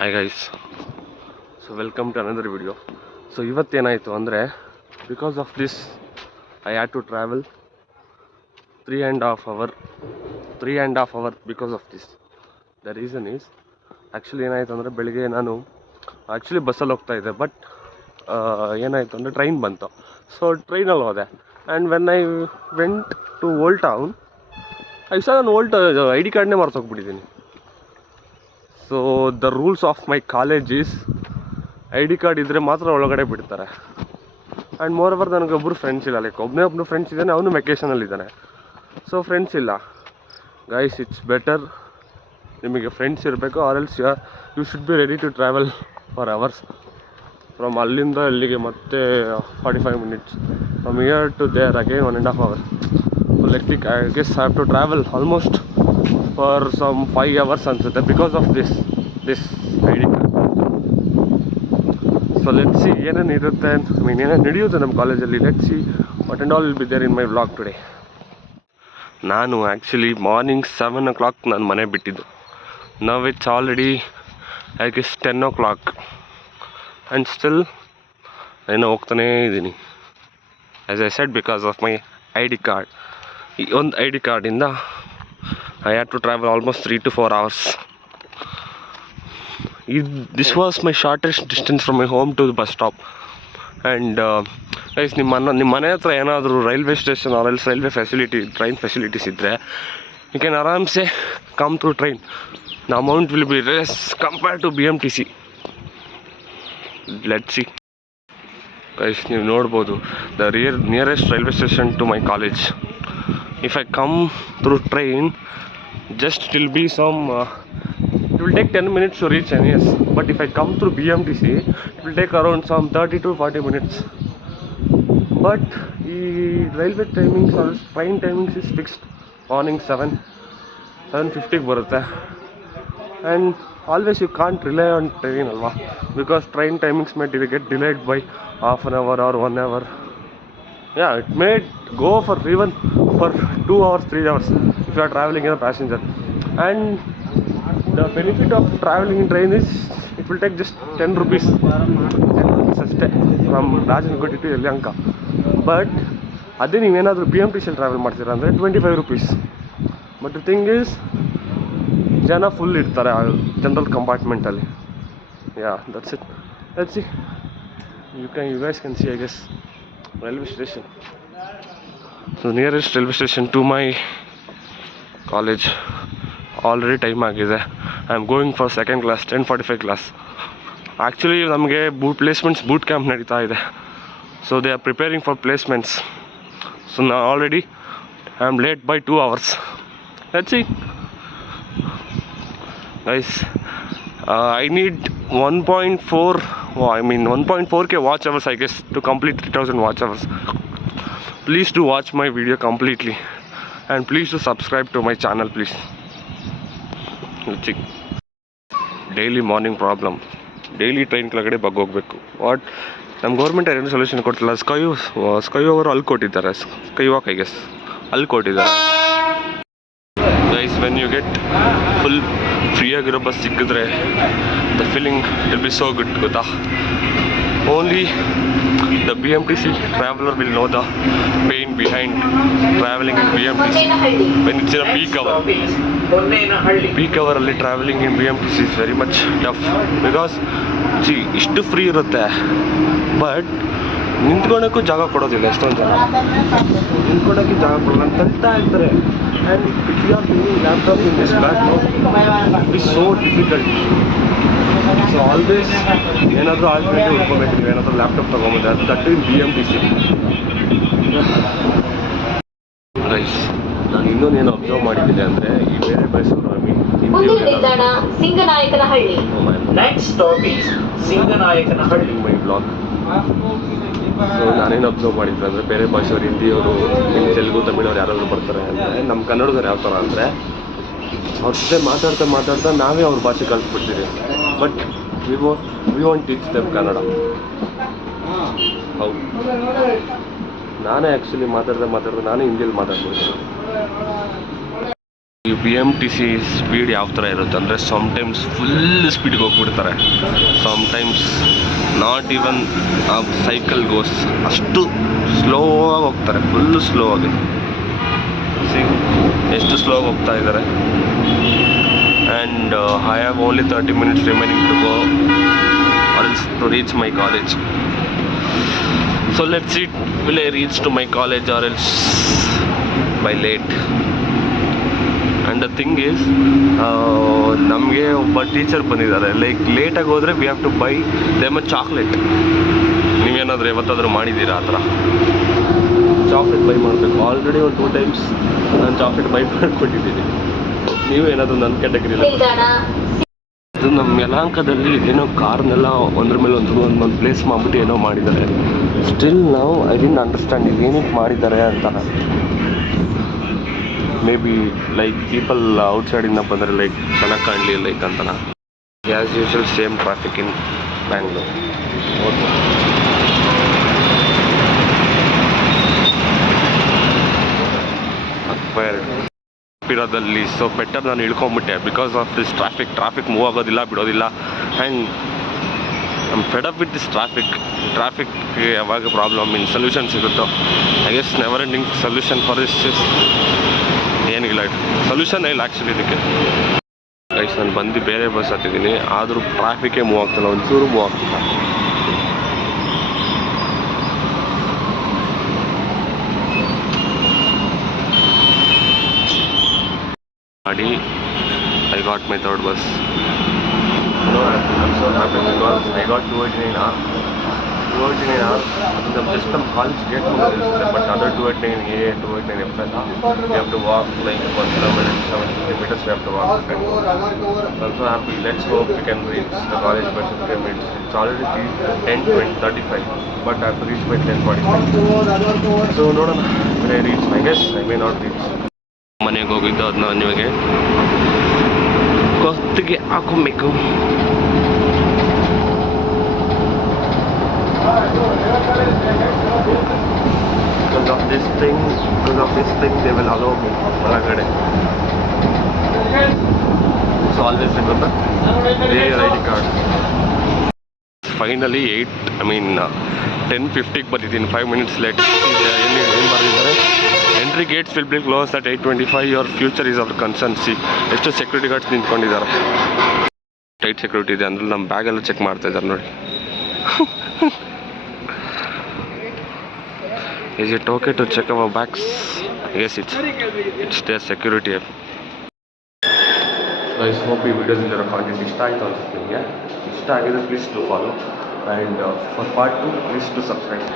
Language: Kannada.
Hi guys, so welcome to another video. So ಇವತ್ತೇನಾಯಿತು ಅಂದರೆ, because of this I had to travel 3.5 hour because of this. The reason is, actually ಏನಾಯಿತು ಅಂದರೆ, ಬೆಳಿಗ್ಗೆ ನಾನು ಆ್ಯಕ್ಚುಲಿ ಬಸ್ಸಲ್ಲಿ ಹೋಗ್ತಾಯಿದ್ದೆ. ಬಟ್ ಏನಾಯಿತು ಅಂದರೆ ಟ್ರೈನ್ ಬಂತು. ಸೊ ಟ್ರೈನಲ್ಲಿ ಹೋದೆ. And when I went to old town, ನಾನು ಓಲ್ಡ್ ಐ ಡಿ ಕಾರ್ಡ್ನೇ ಮರ್ತೋಗ್ಬಿಟ್ಟಿದ್ದೀನಿ. So the rules of my college is I D card ಇದ್ದರೆ ಮಾತ್ರ ಒಳಗಡೆ ಬಿಡ್ತಾರೆ. ಆ್ಯಂಡ್ ಮೋರ್ ಓವರ್ ನನಗೊಬ್ಬರು ಫ್ರೆಂಡ್ಸ್ ಇಲ್ಲ. ಲೈಕ್ ಒಬ್ಬನೇ ಫ್ರೆಂಡ್ಸ್ ಇದ್ದಾನೆ, ಅವನು ವೆಕೇಷನಲ್ಲಿದ್ದಾನೆ. ಸೊ ಫ್ರೆಂಡ್ಸ್ ಇಲ್ಲ. ಗೈಸ್, ಇಟ್ಸ್ ಬೆಟರ್ ನಿಮಗೆ ಫ್ರೆಂಡ್ಸ್ ಇರಬೇಕು, or else you should be ready to travel for hours. From ಅಲ್ಲಿಂದ ಇಲ್ಲಿಗೆ ಮತ್ತೆ 45 minutes. From here to there again 1.5 hours. So ಲೆಕ್ಟಿಕ್ I guess I have to travel almost for some 5 hours ಅನಿಸುತ್ತೆ, because of this I D card. So let see ಏನೇನು ಇರುತ್ತೆ, ಏನೇನು ನಡೆಯುತ್ತೆ ನಮ್ಮ ಕಾಲೇಜಲ್ಲಿ. Let see what and all will be there in my vlog today. ನಾನು ಆ್ಯಕ್ಚುಲಿ ಮಾರ್ನಿಂಗ್ 7 o'clock ನಾನು ಮನೆ ಬಿಟ್ಟಿದ್ದು. Now it's already I guess 10 o'clock. And still ಏನೋ ಹೋಗ್ತಾನೇ ಇದ್ದೀನಿ. As I said, because of my I D card. ಈ ಒಂದು ಐ ಡಿ ಕಾರ್ಡಿಂದ I had to travel almost 3 to 4 hours. This was my shortest distance from my home to the bus stop. And guys, ನಿಮ್ಮ ಮನೆ ಹತ್ರ ಏನಾದರೂ railway station or else railway facility, train facilities ಇದ್ದರೆ, ಯು ಕ್ಯಾನ್ ಆರಾಮ್ಸೆ come through train. The amount will be less compared to BMTC. Let's see. Guys, ನೀವು ನೋಡ್ಬೋದು the nearest railway station to my college. If I come through train, just it will be some it will take 10 minutes to reach NES. But if I come through BMTC, it will take around some 30 to 40 minutes. But the railway timings or train timings is fixed. Morning 7:50 ಬರುತ್ತೆ. And always you can't rely on train alva, because train timings may get delayed by half an hour or 1 hour. Yeah, it may go for even for 2 hours, 3 hours if you are traveling in a passenger. And the benefit of traveling in train is it will take just 10 rupees ಅಷ್ಟೇ from Rajanukunte to Yelahanka. But ಅದೇ ನೀವೇನಾದರೂ BMTC ಟ್ರಾವೆಲ್ ಮಾಡ್ತೀರಾ ಅಂದರೆ 25 rupees. But the thing is, ಜನ ಫುಲ್ ಇರ್ತಾರೆ ಜನರಲ್ ಕಂಪಾರ್ಟ್ಮೆಂಟಲ್ಲಿ. Ya, that's it. Let's see. You guys can see, I guess, railway station. So nearest railway station to my college. Already time ಆಗಿದೆ. I am going for second class, 10:45 class. Actually ನಮಗೆ ಬೂಟ್ ಕ್ಯಾಂಪ್ ನಡೀತಾ ಇದೆ. So they are preparing for placements. So now already I am late by 2 hours. Let's see. Guys, I need 1.4K watch hours, I guess, to complete 3,000 watch hours. Please do watch my video completely, and please do subscribe to my channel, please. Let's see. Daily morning problem. Daily train ಕೆಳಗಡೆ ಬಗ್ ಹೋಗಬೇಕು. ವಾಟ್ ನಮ್ಮ ಗೌರ್ಮೆಂಟ್ ಏನು ಸೊಲ್ಯೂಷನ್ ಕೊಡ್ತಿಲ್ಲ. ಸ್ಕೈ ಓವರ್ ಅಲ್ಲಿ ಕೊಟ್ಟಿದ್ದಾರೆ. ಸ್ಕೈ ವಾಕ್, ಐ ಗೆಸ್, ಅಲ್ಲಿ ಕೊಟ್ಟಿದ್ದಾರೆ. Guys, when you get full ಫ್ರೀಯಾಗಿರೋ ಬಸ್ ಸಿಕ್ಕಿದ್ರೆ, the feeling will be so good, ಗೊತ್ತಾ? Only the BMTC traveler will know the pain behind traveling in BMTC when it's in a peak hour. Peak hour ಅಲ್ಲಿ traveling in BMTC is very much tough, because ಇಷ್ಟು ಫ್ರೀ ಇರುತ್ತೆ, ಬಟ್ ನಿಂತ್ಕೊಳ್ಳೋಕ್ಕೂ ಜಾಗ ಕೊಡೋದಿಲ್ಲ. ಎಷ್ಟೊಂದು ಜನ ನಿಂತ್ಕೊಳ್ಳೋಕ್ಕೆ ಜಾಗ ಕೊಡೋಲ್ಲ ಅಂತ ತಳ್ತಾ ಇರ್ತಾರೆ. And if you are using laptop in this bag, it is so difficult. So always ಏನಾದರೂ ಆಲ್ಟರ್ನೇಟಿವ್ ಇಟ್ಕೋಬೇಕು. ನೀವು ಏನಾದರೂ ಲ್ಯಾಪ್ಟಾಪ್ ತೊಗೊಂಬಂದೆ, ಅದು ದಟ್ ಇನ್ BMTC. ರೈಸ್, ನಾನು ಇನ್ನೊಂದೇನು ಅಬ್ಸರ್ವ್ ಮಾಡಿದ್ದೀನಿ ಅಂದರೆ, ಈ ಬೇರೆ ಬಸ್ಸವರು ಸಿಂಗನಾಯಕನಹಳ್ಳಿ. My blog. ಸೊ ನಾನೇನು ಅಬ್ಸರ್ವ್ ಮಾಡಿದ್ದೆ ಅಂದರೆ, ಬೇರೆ ಭಾಷೆಯವರು, ಹಿಂದಿಯವರು, ತೆಲುಗು, ತಮಿಳವ್ರು ಯಾರಾದರೂ ಬರ್ತಾರೆ ಅಂದರೆ, ನಮ್ಮ ಕನ್ನಡದವ್ರು ಯಾವ ಥರ ಅಂದರೆ, ಅವ್ರ ಜೊತೆ ಮಾತಾಡ್ತಾ ನಾವೇ ಅವ್ರ ಭಾಷೆ ಕಲಿಸ್ಬಿಡ್ತೀವಿ. But we want teach them Kannada. ಹೌದು, ನಾನೇ ಆ್ಯಕ್ಚುಲಿ ಮಾತಾಡ್ದೆ ನಾನೇ ಹಿಂದಿಯಲ್ಲಿ ಮಾತಾಡ್ಬಿಡ್ತೀನಿ. ಈ B M T C speed ಯಾವ ಥರ ಇರುತ್ತೆ ಅಂದರೆ ಸಮ್ಟೈಮ್ಸ್ ಫುಲ್ ಸ್ಪೀಡ್ಗೆ ಹೋಗ್ಬಿಡ್ತಾರೆ, sometimes not even a cycle goes, ಅಷ್ಟು ಸ್ಲೋ ಆಗಿ ಹೋಗ್ತಾರೆ, ಫುಲ್ ಸ್ಲೋ ಆಗಿ. ಸಿ ಎಷ್ಟು ಸ್ಲೋ ಆಗಿ ಹೋಗ್ತಾ ಇದ್ದಾರೆ. And I have only 30 minutes remaining to go or else to reach my college. So let's see, will I reach to my college or else by late. And the thing is, ನಮಗೆ ಒಬ್ಬ ಟೀಚರ್ ಬಂದಿದ್ದಾರೆ, ಲೈಕ್ ಲೇಟಾಗಿ ಹೋದರೆ we have to buy them a chocolate. ನೀವೇನಾದರೂ ಯಾವತ್ತಾದರೂ ಮಾಡಿದ್ದೀರಾ ಆ ಥರ? ಚಾಕ್ಲೇಟ್ ಬೈ ಮಾಡಬೇಕು. ಆಲ್ರೆಡಿ ಒಂದು 2 times ನಾನು ಚಾಕ್ಲೇಟ್ ಬೈ ಮಾಡಿಕೊಟ್ಟಿದ್ದೀನಿ. ನೀವು ಏನಾದರೂ ನನ್ನ ಕ್ಯಾಟಗರಿಲಿ ಇದು ನಮ್ಮ ಯಲಹಂಕದಲ್ಲಿ ಏನೋ ಕಾರ್ನೆಲ್ಲ ಒಂದ್ರ ಮೇಲೆ ಒಂದು ಪ್ಲೇಸ್ ಮಾಡಿಬಿಟ್ಟು ಏನೋ ಮಾಡಿದ್ದಾರೆ. ಸ್ಟಿಲ್ ನಾವು ಐ ಡಿಂಟ್ ಅಂಡರ್ಸ್ಟ್ಯಾಂಡ್ ಇದು ಏನಕ್ಕೆ ಮಾಡಿದ್ದಾರೆ ಅಂತ. ಮೇ ಬಿ ಲೈಕ್ ಪೀಪಲ್ ಔಟ್ಸೈಡಿಂದ ಬಂದರೆ ಲೈಕ್ ಚೆನ್ನಾಗಿ ಕಾಣಲಿ ಲೈಕ್ ಅಂತನ. As usual same traffic in Bangalore. Okay, ಇರೋದಲ್ಲಿ ಸೊ ಬೆಟರ್ ನಾನು ಇಳ್ಕೊಂಬಿಟ್ಟೆ because of this traffic move ಆಗೋದಿಲ್ಲ, ಬಿಡೋದಿಲ್ಲ. And I'm fed up with this traffic ಯಾವಾಗ ಪ್ರಾಬ್ಲಮ್ ಇನ್ ಸೊಲ್ಯೂಷನ್ ಸಿಗುತ್ತೋ I guess never ending solution for this ಏನಿಲ್ಲ, ಸೊಲ್ಯೂಷನ್ ಇಲ್ಲ ಆ್ಯಕ್ಚುಲಿ ಇದಕ್ಕೆ. ಗೈಸ್ ನಾನು ಬಂದು ಬೇರೆ ಬಸ್ ಹತ್ತಿದ್ದೀನಿ, ಆದರೂ ಟ್ರಾಫಿಕ್ಕೇ ಮೂವ್ ಆಗ್ತಿಲ್ಲ, ಒಂಚೂರು ಮೂವ್ ಆಗ್ತಿಲ್ಲ. I got my third bus. You know, I'm so happy because I got 289 hours. 289 hours. Just some college gate but other 289 A, 289 F ಎಲ್ಲ we have to walk like 1 kilometer, 750 meters we have to walk. I'm so happy. Let's hope we can reach the college by 15 minutes. It's already 10:35, but I have to reach by 10:45. So ನೋಡೋಣ, when I reach, I guess I may not reach. ಮನೆಗೆ ಹೋಗಿದ್ದು ಅದನ್ನ ನಿಮಗೆ ಗೊತ್ತಿಗೆ ಹಾಕೊಬೇಕು. Because of this thing they will allow me ಒಳಗಡೆ. So always remember, wear your ID card. Finally 10:50 ಬಂದಿದ್ದೀನಿ, 5 minutes late. ಏನು ಬರೆದಿದ್ದಾರೆ, entry gates will be close at 8:25. Your future is our concern. See ಎಷ್ಟು ಸೆಕ್ಯೂರಿಟಿ ಗಾರ್ಡ್ಸ್ ನಿಂತ್ಕೊಂಡಿದ್ದಾರೆ, ಟೈಟ್ ಸೆಕ್ಯೂರಿಟಿ ಇದೆ ಅಂದ್ರೆ ನಮ್ಮ ಬ್ಯಾಗೆಲ್ಲ ಚೆಕ್ ಮಾಡ್ತಾ ಇದ್ದಾರೆ ನೋಡಿ. Is it okay to check our bags? Yes, it's their security. Guys, hope ಈ ವಿಡಿಯೋದಿಂದ ಕಾಂಟೆಂಟ್ ಇಷ್ಟ ಆಯಿತು ಅನ್ಸುತ್ತೆ ನಿಮಗೆ. ಇಷ್ಟ ಆಗಿದ್ರೆ please to follow, and for part 2 please to subscribe.